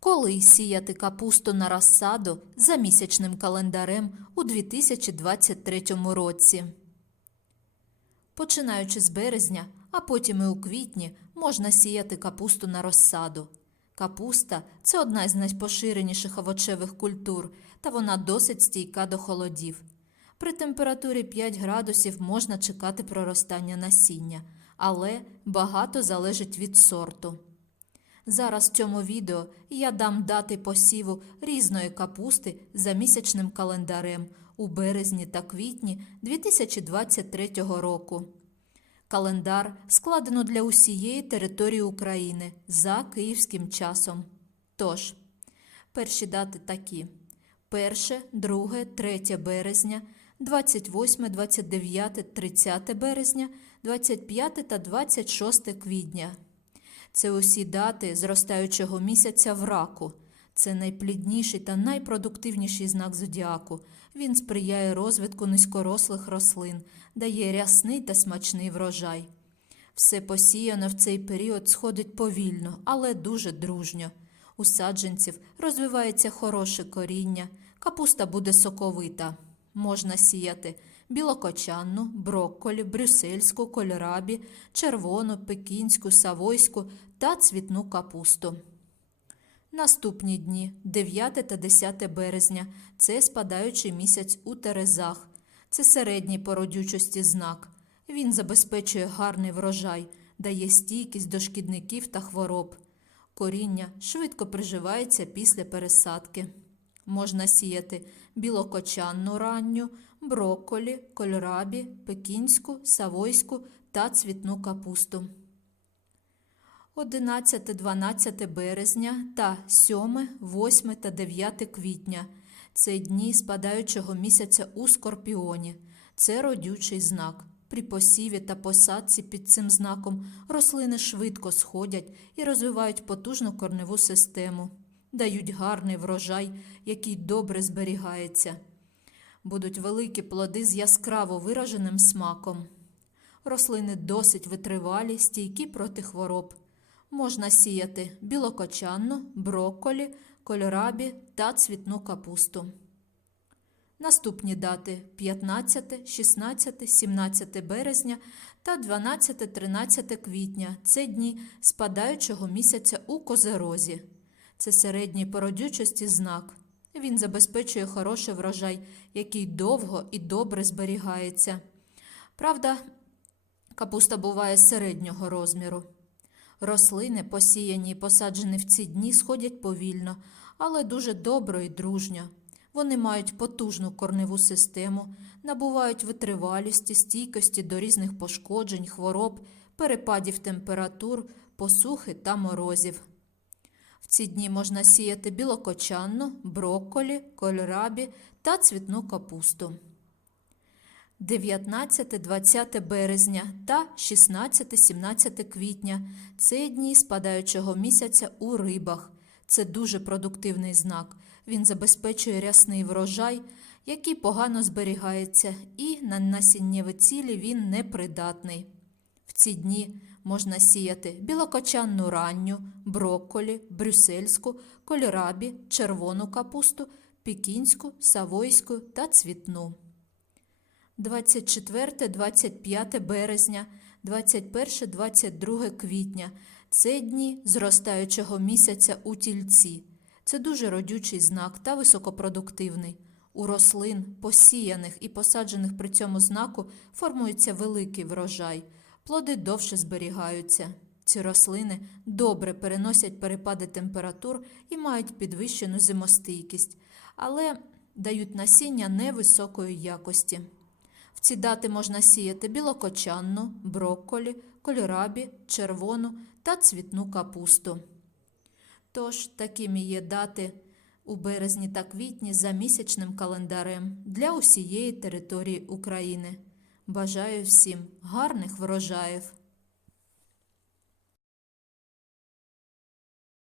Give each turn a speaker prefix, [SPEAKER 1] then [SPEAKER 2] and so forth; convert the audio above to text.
[SPEAKER 1] Коли сіяти капусту на розсаду за місячним календарем у 2023 році? Починаючи з березня, а потім і у квітні можна сіяти капусту на розсаду. Капуста це одна з найпоширеніших овочевих культур, та вона досить стійка до холодів. При температурі 5 градусів можна чекати проростання насіння, але багато залежить від сорту. Зараз в цьому відео я дам дати посіву різної капусти за місячним календарем у березні та квітні 2023 року. Календар складено для усієї території України за київським часом. Тож, перші дати такі: 1, 2, 3 березня, 28, 29, 30 березня, 25 та 26 квітня. Це усі дати зростаючого місяця в раку. Це найплідніший та найпродуктивніший знак зодіаку. Він сприяє розвитку низькорослих рослин, дає рясний та смачний врожай. Все посіяно в цей період сходить повільно, але дуже дружньо. У саджанців розвивається хороше коріння, капуста буде соковита. Можна сіяти білокочанну, брокколі, брюссельську, кольорабі, червону, пекінську, савойську та цвітну капусту. Наступні дні 9 та 10 березня це спадаючий місяць у Терезах. Це середній по родючості знак. Він забезпечує гарний врожай, дає стійкість до шкідників та хвороб. Коріння швидко приживається після пересадки. Можна сіяти білокочанну ранню, брокколі, кольорабі, пекінську, савойську та цвітну капусту. 11-12 березня та 7, 8 та 9 квітня це дні спадаючого місяця у Скорпіоні. Це родючий знак. При посіві та посадці під цим знаком рослини швидко сходять і розвивають потужну корневу систему, дають гарний врожай, який добре зберігається. Будуть великі плоди з яскраво вираженим смаком. Рослини досить витривалі, стійкі проти хвороб. Можна сіяти білокочанну, брокколі, кольорабі та цвітну капусту. Наступні дати 15, 16, 17 березня та 12-13 квітня це дні спадаючого місяця у козерозі. Це середній по родючості знак. Він забезпечує хороший врожай, який довго і добре зберігається. Правда, капуста буває середнього розміру. Рослини, посіяні і посаджені в ці дні, сходять повільно, але дуже добро і дружньо. Вони мають потужну корневу систему, набувають витривалісті, стійкості до різних пошкоджень, хвороб, перепадів температур, посухи та морозів. Ці дні можна сіяти білокочанну, брокколі, кольорабі та цвітну капусту. 19-20 березня та 16-17 квітня це дні спадаючого місяця у рибах. Це дуже продуктивний знак. Він забезпечує рясний врожай, який погано зберігається, і на насіннєві цілі він непридатний. В ці дні можна сіяти білокочанну ранню, брокколі, брюссельську, кольорабі, червону капусту, пікінську, савойську та цвітну. 24-25 березня, 21-22 квітня це дні зростаючого місяця у тільці. Це дуже родючий знак та високопродуктивний. У рослин, посіяних і посаджених при цьому знаку формується великий врожай, плоди довше зберігаються. Ці рослини добре переносять перепади температур і мають підвищену зимостійкість, але дають насіння невисокої якості. В ці дати можна сіяти білокочанну, брокколі, кольорабі, червону та цвітну капусту. Тож, такими є дати у березні та квітні за місячним календарем для усієї території України. Бажаю всім гарних врожаїв!